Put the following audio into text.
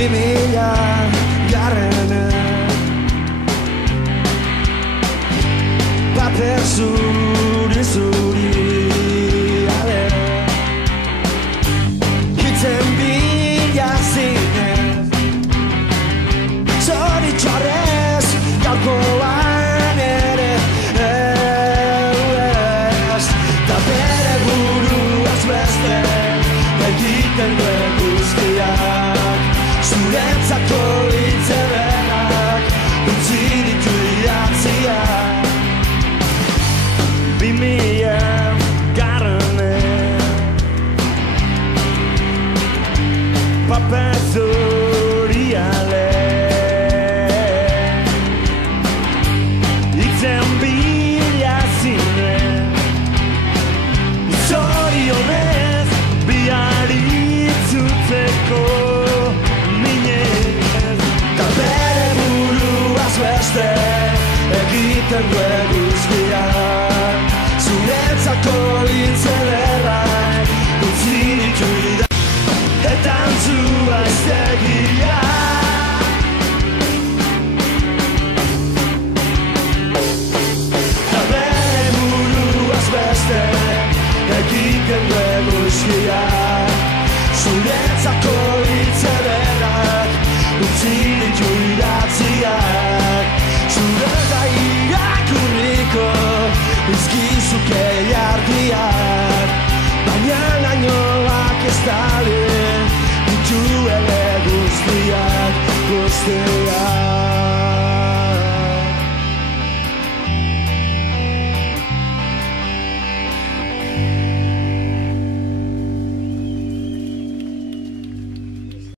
2000 garrena paper zuri ale hitzen bila zinez zoritxarrez gaurkoan ere ez da bere buruaz beste egiten duen guztiak zuretzako hitzelenak utzi ditu idatziak 2000 garrenen paper zuri ale hitzen bila zinen zorionez bihar itzutzeko minez ta bere buruaz beste egiten duen guztiak zuretzako hitzelenak